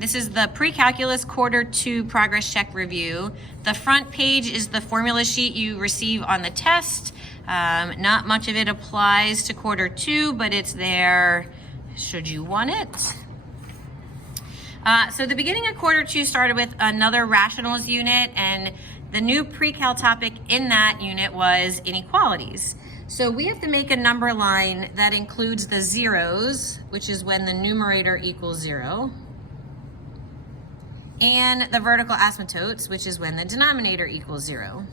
This is the Pre-Calculus Q2 Progress Check Review. The front page is the formula sheet you receive on the test. Not much of it applies to Q2, but it's there should you want it. So the beginning of Q2 started with another rationals unit, and the new pre-cal topic in that unit was inequalities. So we have to make a number line that includes the zeros, which is when the numerator equals 0, and the vertical asymptotes, which is when the denominator equals 0.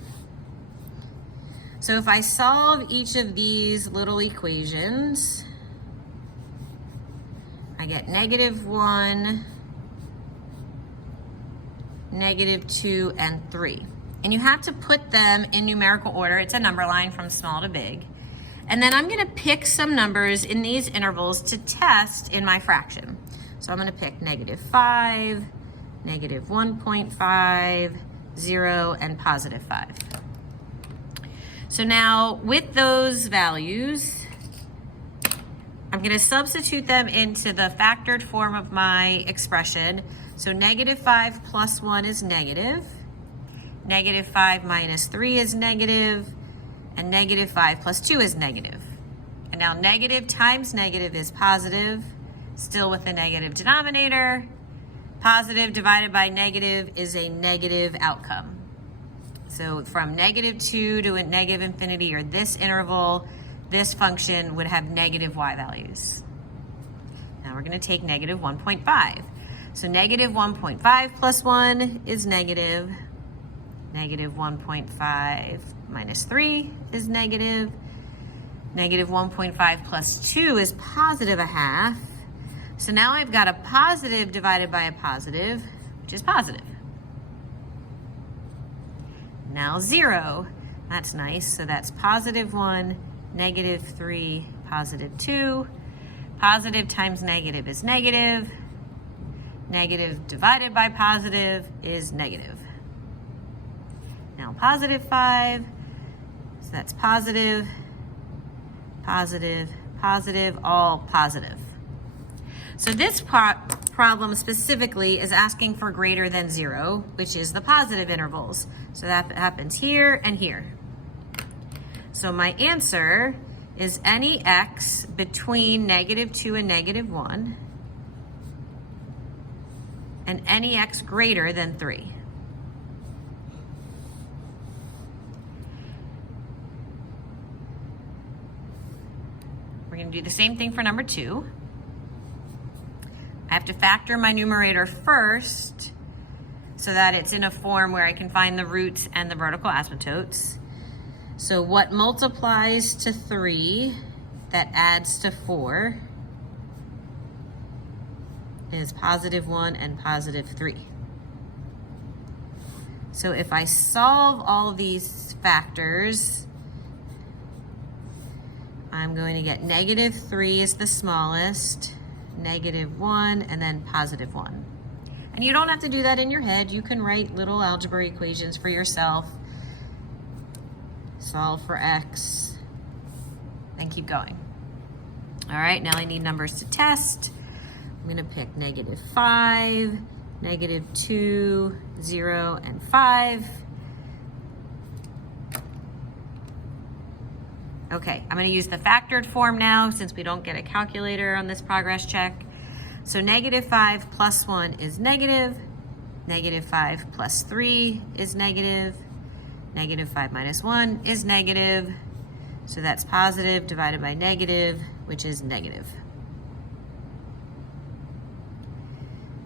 So if I solve each of these little equations, I get -1, -2, and 3. And you have to put them in numerical order. It's a number line from small to big. And then I'm gonna pick some numbers in these intervals to test in my fraction. So I'm gonna pick -5, -1.5, 0, and +5. So now with those values, I'm gonna substitute them into the factored form of my expression. So -5 plus 1 is negative, -5 minus 3 is negative, and -5 plus 2 is negative. And now negative times negative is positive, still with a negative denominator. Positive divided by negative is a negative outcome. So from -2 to a negative infinity, or this interval, this function would have negative y values. Now we're going to take -1.5. So -1.5 plus 1 is negative. -1.5 minus 3 is negative. -1.5 plus 2 is +1/2. So now I've got a positive divided by a positive, which is positive. Now 0, that's nice. So that's +1, -3, +2. Positive times negative is negative. Negative divided by positive is negative. Now +5, so that's positive, positive, positive, all positive. So this problem specifically is asking for greater than 0, which is the positive intervals. So that happens here and here. So my answer is any x between -2 and -1, and any x greater than 3. We're going to do the same thing for number 2. I have to factor my numerator first so that it's in a form where I can find the roots and the vertical asymptotes. So what multiplies to 3 that adds to 4 is +1 and +3. So if I solve all of these factors, I'm going to get -3 is the smallest, -1, and then +1. And you don't have to do that in your head. You can write little algebra equations for yourself. Solve for x, and keep going. All right, now I need numbers to test. I'm gonna pick -5, -2, 0, and 5. Okay, I'm gonna use the factored form now since we don't get a calculator on this progress check. So -5 plus 1 is negative, -5 plus 3 is negative, -5 minus 1 is negative, so that's positive divided by negative, which is negative.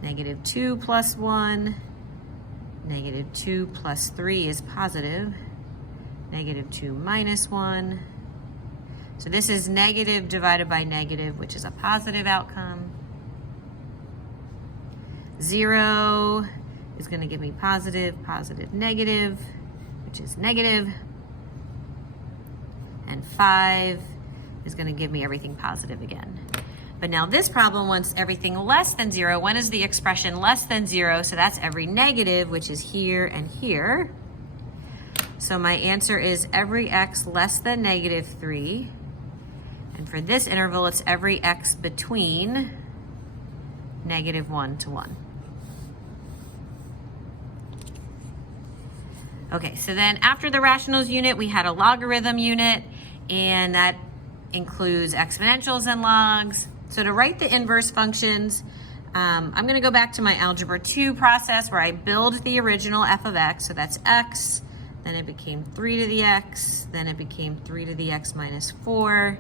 -2 plus 1, -2 plus 3 is positive, -2 minus 1. So this is negative divided by negative, which is a positive outcome. 0 is going to give me positive, positive, negative, which is negative. And 5 is going to give me everything positive again. But now this problem wants everything less than 0. When is the expression less than 0? So that's every negative, which is here and here. So my answer is every x less than -3. And for this interval, it's every x between -1 to 1. Okay, so then after the rationals unit, we had a logarithm unit, and that includes exponentials and logs. So to write the inverse functions, I'm going to go back to my Algebra 2 process where I build the original f of x, so that's x, then it became 3 to the x, then it became 3 to the x minus 4.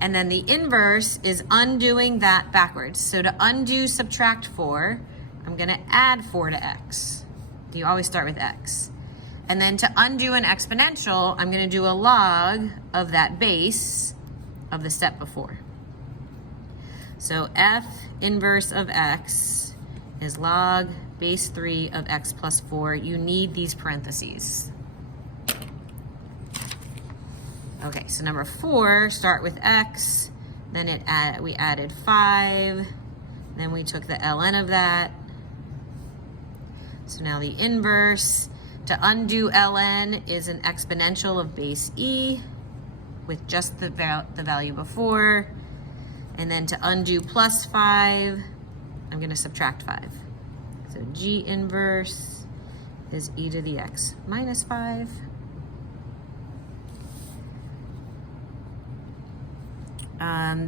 And then the inverse is undoing that backwards. So to undo subtract 4, I'm going to add 4 to x. You always start with x. And then to undo an exponential, I'm going to do a log of that base of the step before. So f inverse of x is log base 3 of x plus 4. You need these parentheses. Okay, so number 4, start with x, then we added 5, then we took the ln of that. So now the inverse, to undo ln is an exponential of base e with just the value before. And then to undo plus 5, I'm going to subtract 5. So g inverse is e to the x minus 5.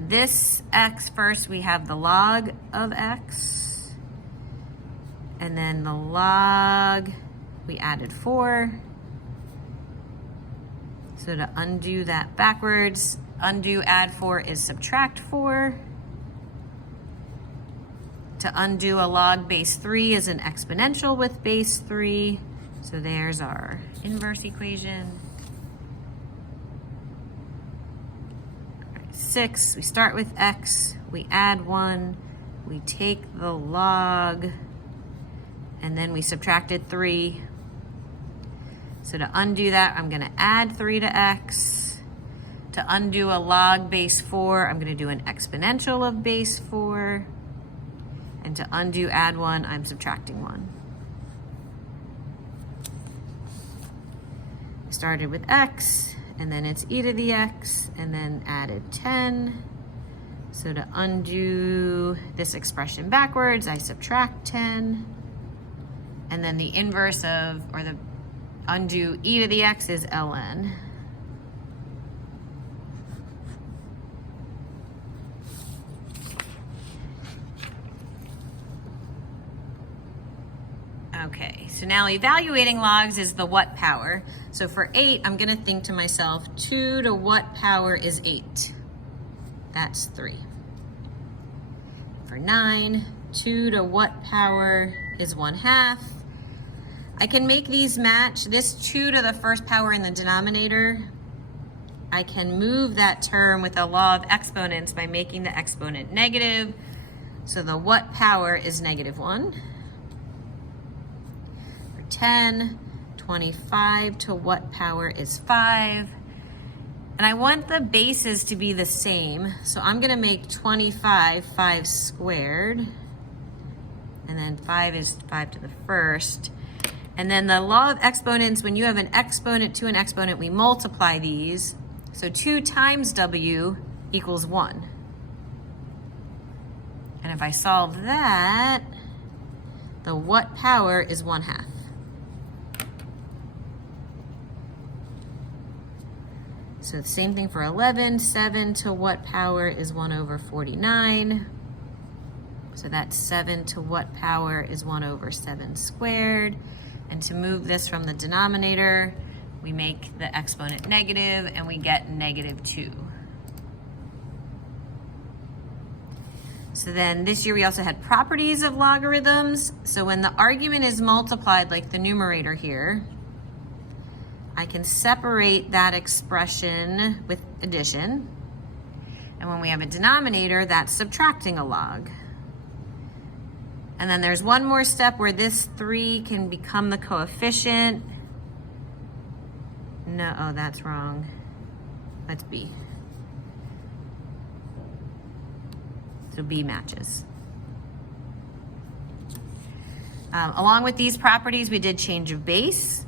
This x first, we have the log of x. And then the log, we added 4. So to undo that backwards, undo add 4 is subtract 4. To undo a log base 3 is an exponential with base 3. So there's our inverse equation. 6, we start with x, we add 1, we take the log, and then we subtracted 3. So to undo that, I'm going to add 3 to x. To undo a log base 4, I'm going to do an exponential of base 4. And to undo add 1, I'm subtracting 1. Started with x, and then it's e to the x, and then added 10. So to undo this expression backwards, I subtract 10. And then the inverse of, or the undo e to the x is ln. Okay, so now evaluating logs is the what power. So for 8, I'm going to think to myself, 2 to what power is 8? That's 3. For 9, 2 to what power is 1/2? I can make these match. This 2 to the first power in the denominator, I can move that term with the law of exponents by making the exponent negative. So the what power is -1. 10, 25 to what power is 5. And I want the bases to be the same. So I'm going to make 25 5 squared. And then 5 is 5 to the first. And then the law of exponents, when you have an exponent to an exponent, we multiply these. So 2 times w equals 1. And if I solve that, the what power is 1/2. So the same thing for 11, 7 to what power is 1/49. So that's 7 to what power is 1/7 squared. And to move this from the denominator, we make the exponent negative and we get -2. So then this year we also had properties of logarithms. So when the argument is multiplied, like the numerator here, I can separate that expression with addition. And when we have a denominator, that's subtracting a log. And then there's one more step where this 3 can become the coefficient. No, oh, that's wrong. That's B. So B matches. Along with these properties, we did change of base.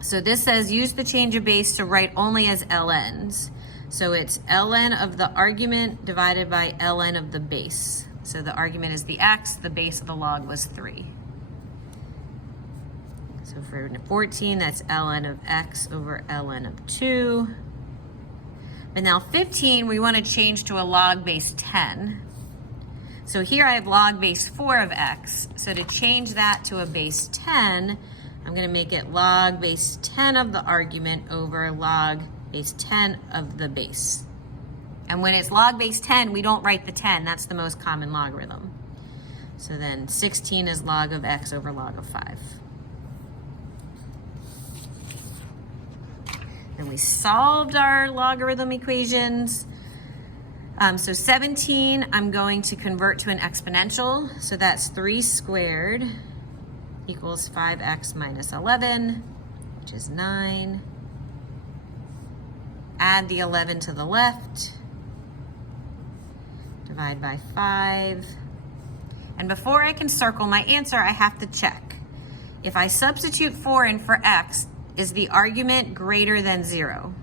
So this says use the change of base to write only as ln's. So it's ln of the argument divided by ln of the base. So the argument is the x, the base of the log was 3. So for 14, that's ln of x over ln of 2. But now 15, we want to change to a log base 10. So here I have log base 4 of x. So to change that to a base 10, I'm going to make it log base 10 of the argument over log base 10 of the base. And when it's log base 10, we don't write the 10. That's the most common logarithm. So then 16 is log of x over log of 5. Then we solved our logarithm equations. So 17, I'm going to convert to an exponential. So that's 3 squared equals 5x minus 11, which is 9. Add the 11 to the left. Divide by 5. And before I can circle my answer, I have to check. If I substitute 4 in for x, is the argument greater than 0?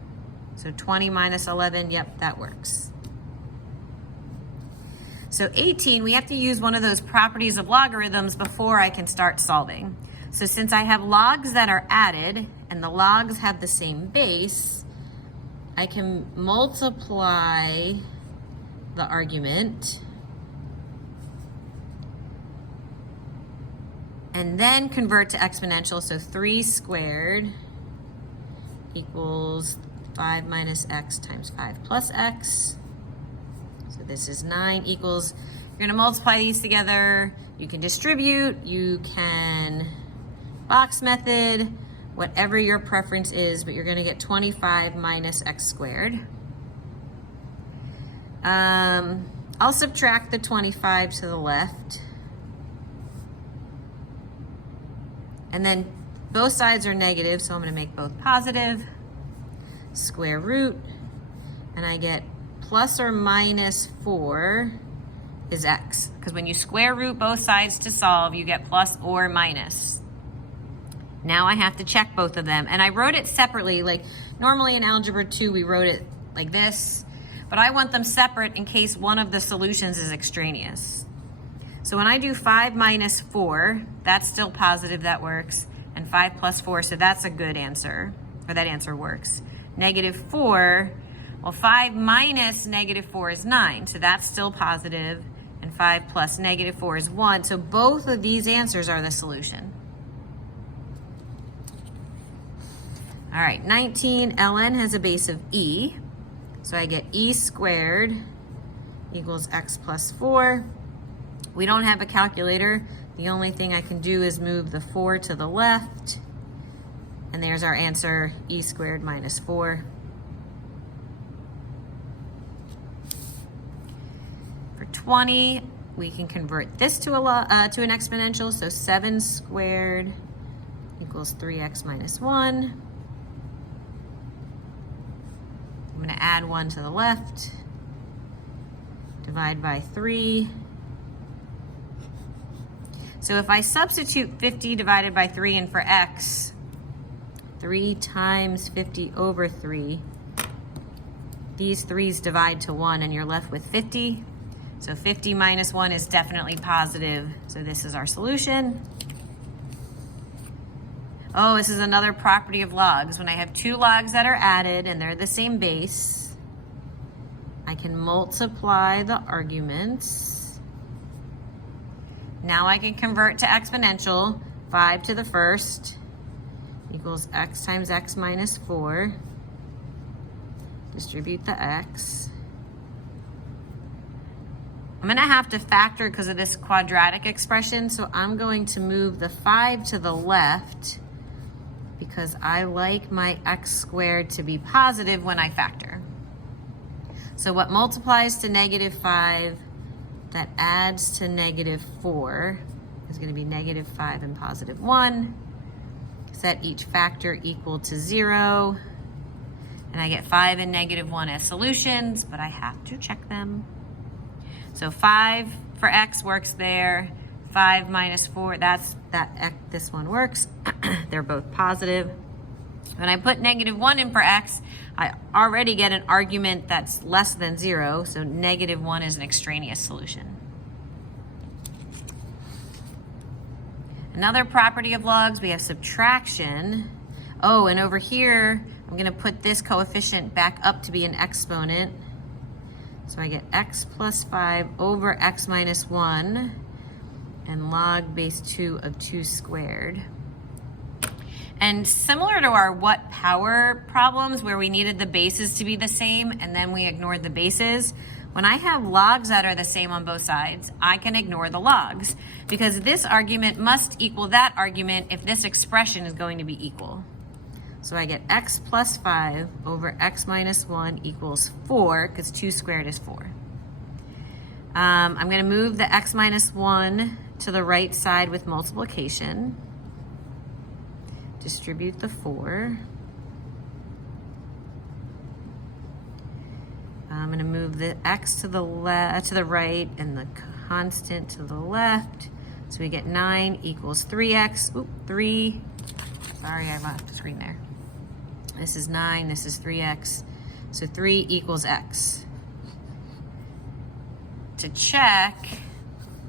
So 20 minus 11, yep, that works. So 18, we have to use one of those properties of logarithms before I can start solving. So since I have logs that are added and the logs have the same base, I can multiply the argument and then convert to exponential. So 3 squared equals 5 minus x times 5 plus x. So this is 9 equals, you're going to multiply these together. You can distribute, you can box method, whatever your preference is, but you're going to get 25 minus x squared. I'll subtract the 25 to the left. And then both sides are negative, so I'm going to make both positive. Square root, and I get plus or minus 4 is x. Because when you square root both sides to solve, you get plus or minus. Now I have to check both of them. And I wrote it separately. Like normally in Algebra 2, we wrote it like this. But I want them separate in case one of the solutions is extraneous. So when I do 5 minus 4, that's still positive, that works. And 5 plus 4, so that's a good answer, or that answer works. Negative 4, well 5 minus negative 4 is 9, so that's still positive. And 5 plus negative 4 is 1, so both of these answers are the solution. All right, 19, ln has a base of e. So I get e squared equals x plus 4. We don't have a calculator. The only thing I can do is move the 4 to the left. And there's our answer, e squared minus 4. For 20, we can convert this to an exponential. So 7 squared equals 3x minus 1. I'm going to add 1 to the left, divide by 3. So if I substitute 50 divided by 3 in for x, 3 times 50 over 3, these 3's divide to 1 and you're left with 50. So 50 minus 1 is definitely positive. So this is our solution. Oh, this is another property of logs. When I have 2 logs that are added and they're the same base, I can multiply the arguments. Now I can convert to exponential. 5 to the first equals x times x minus 4. Distribute the x. I'm going to have to factor because of this quadratic expression, so I'm going to move the 5 to the left because I like my x squared to be positive when I factor. So what multiplies to negative 5 that adds to negative 4 is going to be negative 5 and positive 1. Set each factor equal to 0. And I get 5 and negative 1 as solutions, but I have to check them. So 5 for x works there. 5 minus 4, this one works. They're both positive. When I put negative 1 in for x, I already get an argument that's less than 0, so negative 1 is an extraneous solution. Another property of logs, we have subtraction. Oh, and over here, I'm gonna put this coefficient back up to be an exponent. So I get x plus 5 over x minus 1 and log base 2 of 2 squared. And similar to our what power problems where we needed the bases to be the same and then we ignored the bases, when I have logs that are the same on both sides, I can ignore the logs because this argument must equal that argument if this expression is going to be equal. So I get x plus 5 over x minus 1 equals 4 because 2 squared is 4. I'm going to move the x minus 1 to the right side with multiplication. Distribute the 4. I'm going to move the x to the right and the constant to the left. So we get 9 equals 3x. Oop, 3. Sorry, I left the screen there. This is 9, this is 3x. So 3 equals x. To check,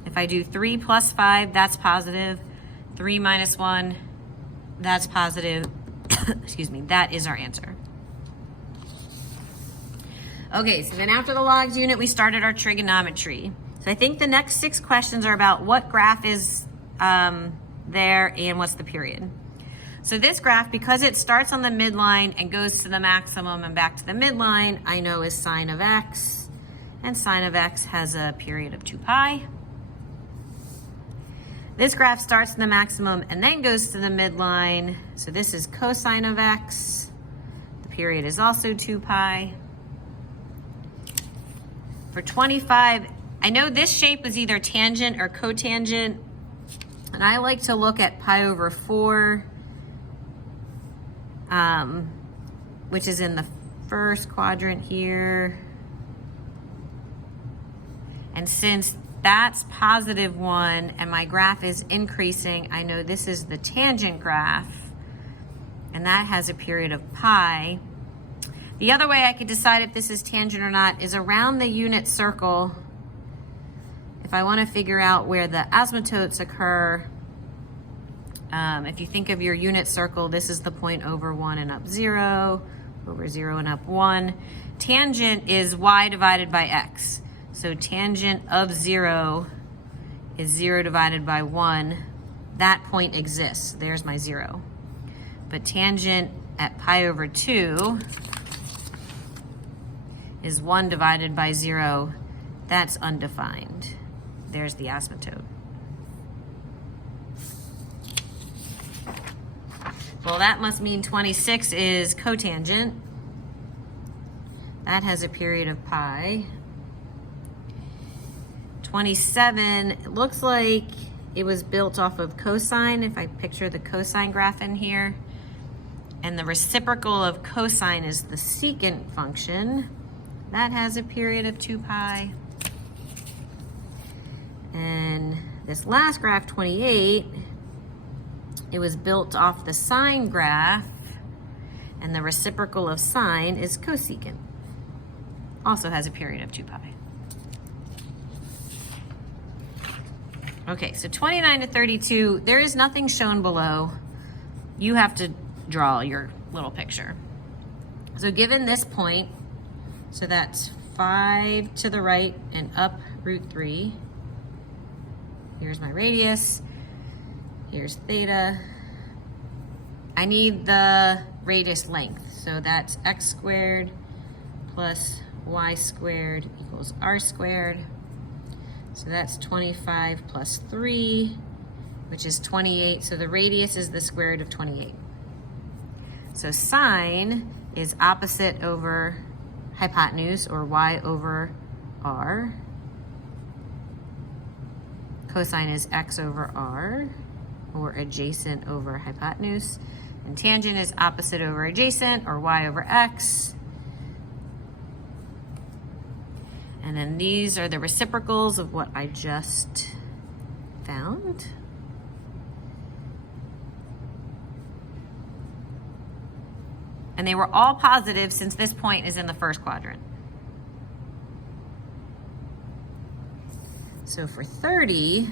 if I do 3 plus 5, that's positive. 3 minus 1, that's positive. Excuse me, that is our answer. Okay, so then after the logs unit, we started our trigonometry. So I think the next 6 questions are about what graph is there and what's the period. So this graph, because it starts on the midline and goes to the maximum and back to the midline, I know is sine of x, and sine of x has a period of 2 pi. This graph starts in the maximum and then goes to the midline. So this is cosine of x. The period is also 2 pi. For 25, I know this shape is either tangent or cotangent, and I like to look at pi over 4, which is in the first quadrant here. And since that's positive 1 and my graph is increasing, I know this is the tangent graph, and that has a period of pi. The other way I could decide if this is tangent or not is around the unit circle. If I want to figure out where the asymptotes occur, if you think of your unit circle, this is the point over 1 and up 0, over 0 and up 1. Tangent is y divided by x. So tangent of 0 is 0 divided by 1. That point exists. There's my 0. But tangent at pi over 2 is 1 divided by 0. That's undefined. There's the asymptote. Well, that must mean 26 is cotangent. That has a period of pi. 27, it looks like it was built off of cosine, if I picture the cosine graph in here. And the reciprocal of cosine is the secant function. That has a period of 2 pi. And this last graph, 28, it was built off the sine graph, and the reciprocal of sine is cosecant. Also has a period of 2 pi. Okay, so 29 to 32, there is nothing shown below. You have to draw your little picture. So given this point, so that's 5 to the right and up root 3. Here's my radius. Here's theta. I need the radius length. So that's x squared plus y squared equals r squared. So that's 25 plus 3, which is 28. So the radius is the square root of 28. So sine is opposite over hypotenuse, or y over r. Cosine is x over r, or adjacent over hypotenuse. And tangent is opposite over adjacent, or y over x. And then these are the reciprocals of what I just found. And they were all positive since this point is in the first quadrant. So for 30,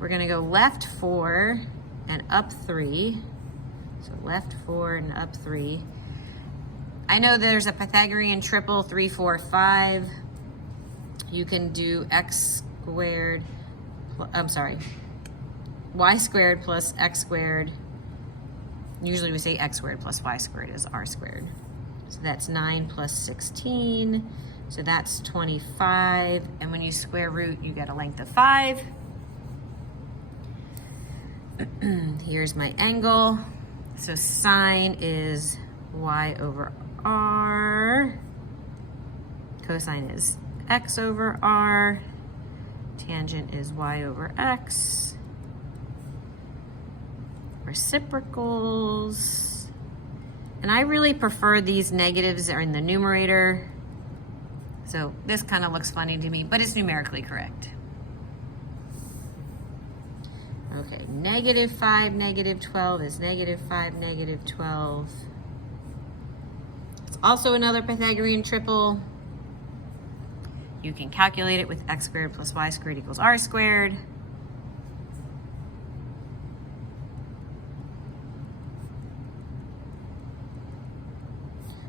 we're gonna go left 4 and up 3. So left 4 and up 3. I know there's a Pythagorean triple, 3, 4, 5. You can do x squared, y squared plus x squared. Usually we say x squared plus y squared is r squared. So that's 9 plus 16. So that's 25. And when you square root, you get a length of 5. Here's my angle. So sine is y over r. Cosine is x over r. Tangent is y over x. Reciprocals. And I really prefer these negatives are in the numerator. So this kind of looks funny to me, but it's numerically correct. Okay, negative 5, negative 12 is negative 5, negative 12. It's also another Pythagorean triple. You can calculate it with x squared plus y squared equals r squared.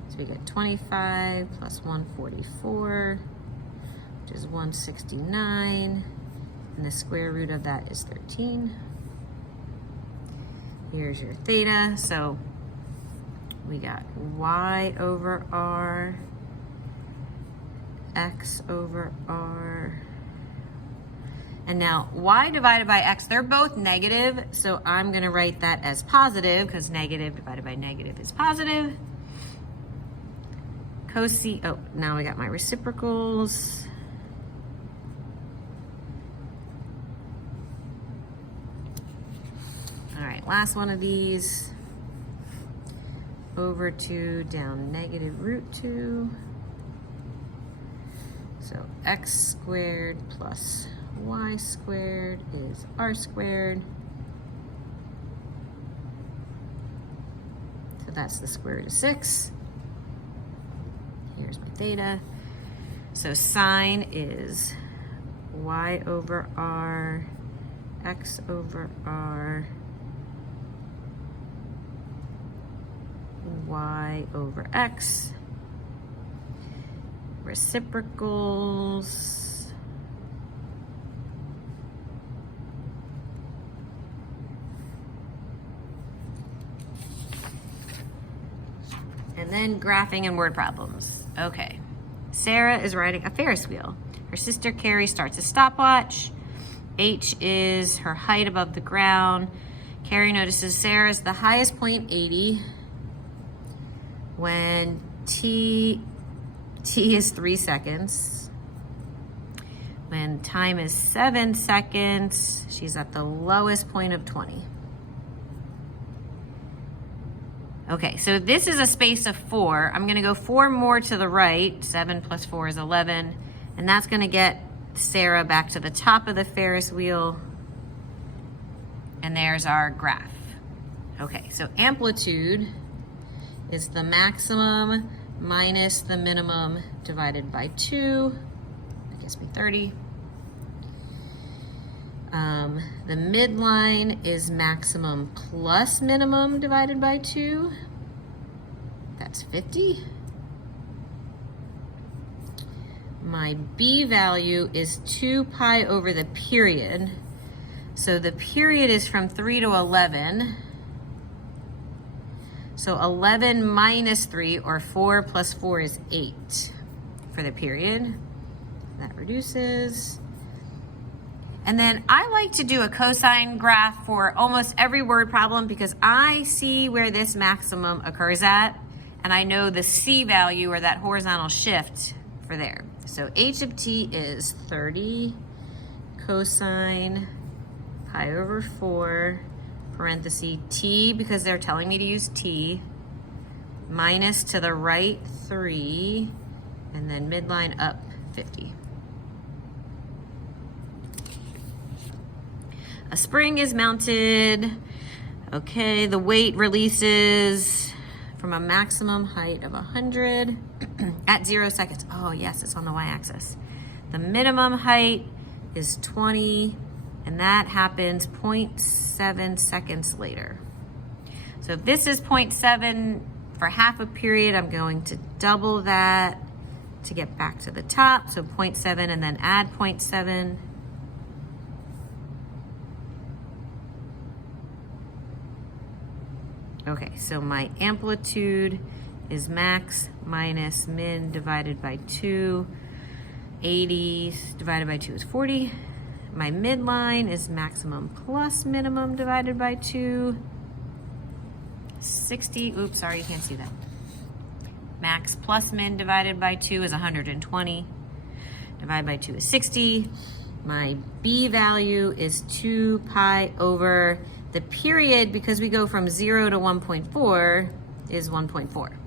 So we get 25 plus 144, which is 169. And the square root of that is 13. Here's your theta. So we got y over r, x over r. And now y divided by x, they're both negative. So I'm going to write that as positive because negative divided by negative is positive. Now I got my reciprocals. All right, last one of these. Over 2, down negative root 2. So x squared plus y squared is r squared. So that's the square root of 6. Here's my theta. So sine is y over r, x over r, y over x. Reciprocals. And then graphing and word problems. Okay. Sarah is riding a Ferris wheel. Her sister Carrie starts a stopwatch. H is her height above the ground. Carrie notices Sarah is the highest point 80. When t is 3 seconds. When time is 7 seconds, she's at the lowest point of 20. Okay, so this is a space of 4. I'm gonna go 4 more to the right. 7 plus 4 is 11. And that's gonna get Sarah back to the top of the Ferris wheel. And there's our graph. Okay, so amplitude is the maximum minus the minimum divided by 2. That gives me 30. The midline is maximum plus minimum divided by 2. That's 50. My B value is 2 pi over the period. So the period is from 3 to 11. So 11 minus 3, or 4 plus 4 is 8 for the period. That reduces. And then I like to do a cosine graph for almost every word problem because I see where this maximum occurs at, and I know the C value, or that horizontal shift, for there. So h of t is 30 cosine pi over 4, parenthesis t, because they're telling me to use t, minus to the right 3, and then midline up 50. A spring is mounted. Okay, the weight releases from a maximum height of 100 at 0 seconds. Oh yes, it's on the y-axis. The minimum height is 20 And that happens 0.7 seconds later. So if this is 0.7 for half a period, I'm going to double that to get back to the top. So 0.7 and then add 0.7. Okay, so my amplitude is max minus min divided by 2. 80 divided by 2 is 40. My midline is maximum plus minimum divided by 2. 60, oops, sorry, you can't see that. Max plus min divided by 2 is 120. Divided by 2 is 60. My B value is 2 pi over the period, because we go from 0 to 1.4, is 1.4.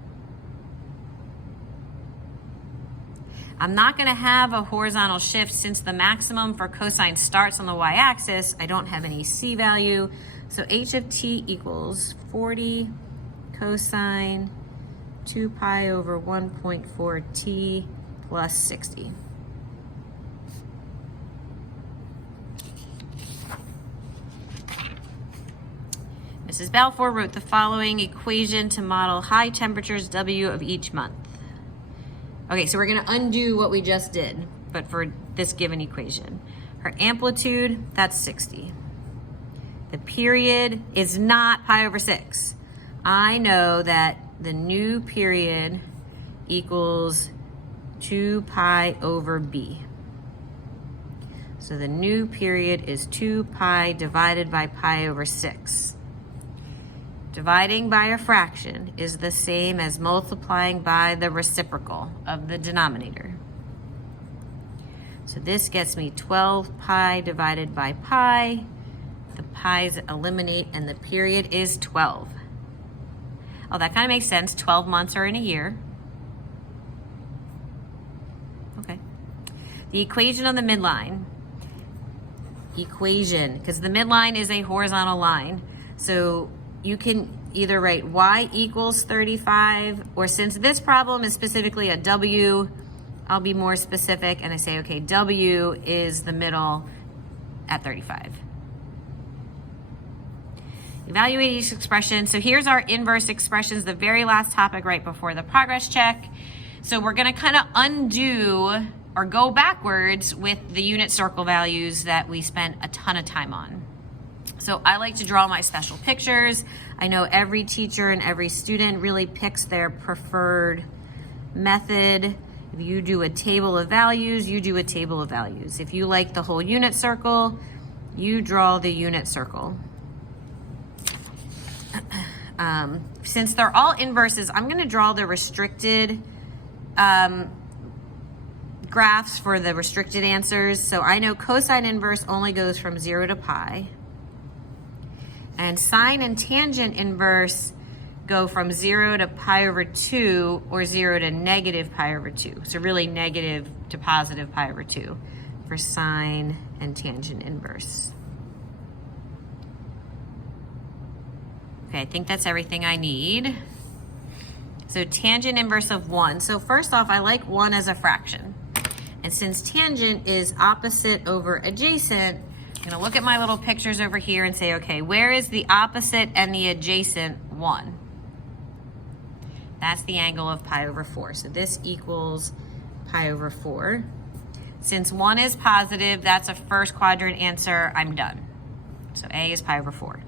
I'm not going to have a horizontal shift since the maximum for cosine starts on the y-axis. I don't have any C value. So h of t equals 40 cosine 2 pi over 1.4 t plus 60. Mrs. Balfour wrote the following equation to model high temperatures W of each month. Okay, so we're going to undo what we just did, but for this given equation. Her amplitude, that's 60. The period is not pi over 6. I know that the new period equals 2 pi over b. So the new period is 2 pi divided by pi over 6. Dividing by a fraction is the same as multiplying by the reciprocal of the denominator. So this gets me 12 pi divided by pi. The pi's eliminate and the period is 12. Oh, that kind of makes sense. 12 months are in a year. Okay. The equation on the midline. Equation, because the midline is a horizontal line. So you can either write y equals 35, or since this problem is specifically a W, I'll be more specific and I say, okay, W is the middle at 35. Evaluate each expression. So here's our inverse expressions, the very last topic right before the progress check. So we're gonna kind of undo or go backwards with the unit circle values that we spent a ton of time on. So I like to draw my special pictures. I know every teacher and every student really picks their preferred method. If you do a table of values, you do a table of values. If you like the whole unit circle, you draw the unit circle. Since they're all inverses, I'm going to draw the restricted graphs for the restricted answers. So I know cosine inverse only goes from 0 to pi. And sine and tangent inverse go from 0 to pi over 2 or 0 to negative pi over 2. So really negative to positive pi over 2 for sine and tangent inverse. Okay, I think that's everything I need. So tangent inverse of 1. So first off, I like 1 as a fraction. And since tangent is opposite over adjacent, I'm gonna look at my little pictures over here and say, okay, where is the opposite and the adjacent 1? That's the angle of pi over 4. So this equals pi over 4. Since 1 is positive, that's a first quadrant answer, I'm done. So A is pi over 4.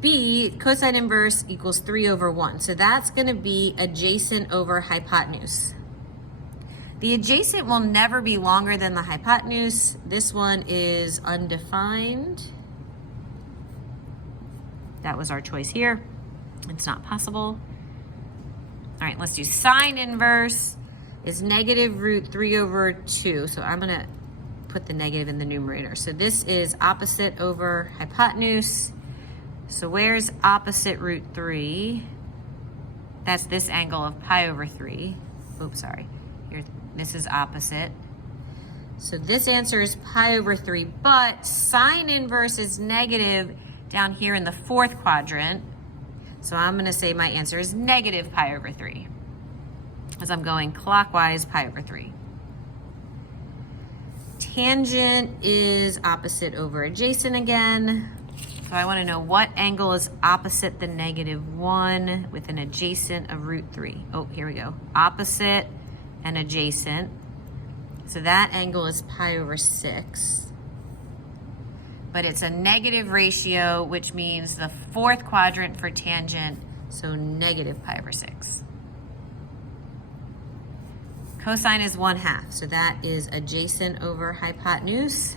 B, cosine inverse equals 3 over 1. So that's gonna be adjacent over hypotenuse. The adjacent will never be longer than the hypotenuse. This one is undefined. That was our choice here. It's not possible. All right, let's do sine inverse is negative root 3 over 2. So I'm gonna put the negative in the numerator. So this is opposite over hypotenuse. So where's opposite root 3? That's this angle of pi over 3. Oops, sorry. Here, this is opposite. So this answer is pi over 3, but sine inverse is negative down here in the fourth quadrant. So I'm going to say my answer is negative pi over 3, as I'm going clockwise pi over 3. Tangent is opposite over adjacent again. So I want to know what angle is opposite the -1 with an adjacent of √3. Oh, here we go. Opposite and adjacent. So that angle is pi over 6. But it's a negative ratio, which means the fourth quadrant for tangent, so negative pi over 6. Cosine is 1/2, so that is adjacent over hypotenuse.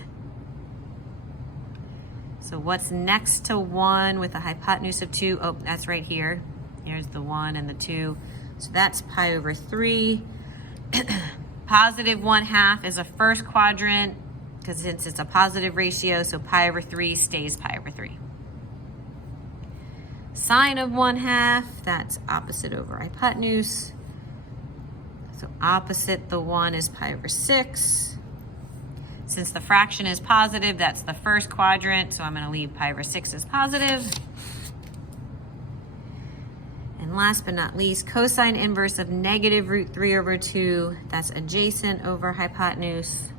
So what's next to 1 with a hypotenuse of 2? Oh, that's right here. Here's the 1 and the 2. So that's pi over 3. Positive 1/2 is a first quadrant, because since it's a positive ratio, so pi over 3 stays pi over 3. Sine of 1/2, that's opposite over hypotenuse. So opposite the 1 is pi over 6. Since the fraction is positive, that's the first quadrant, so I'm going to leave pi over 6 as positive. And last but not least, cosine inverse of negative √3 over 2, that's adjacent over hypotenuse.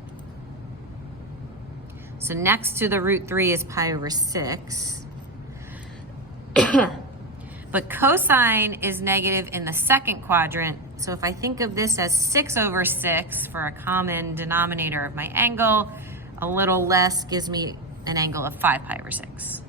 So next to the √3 is pi over 6. But cosine is negative in the second quadrant. So if I think of this as 6 over 6 for a common denominator of my angle, a little less gives me an angle of 5 pi over 6.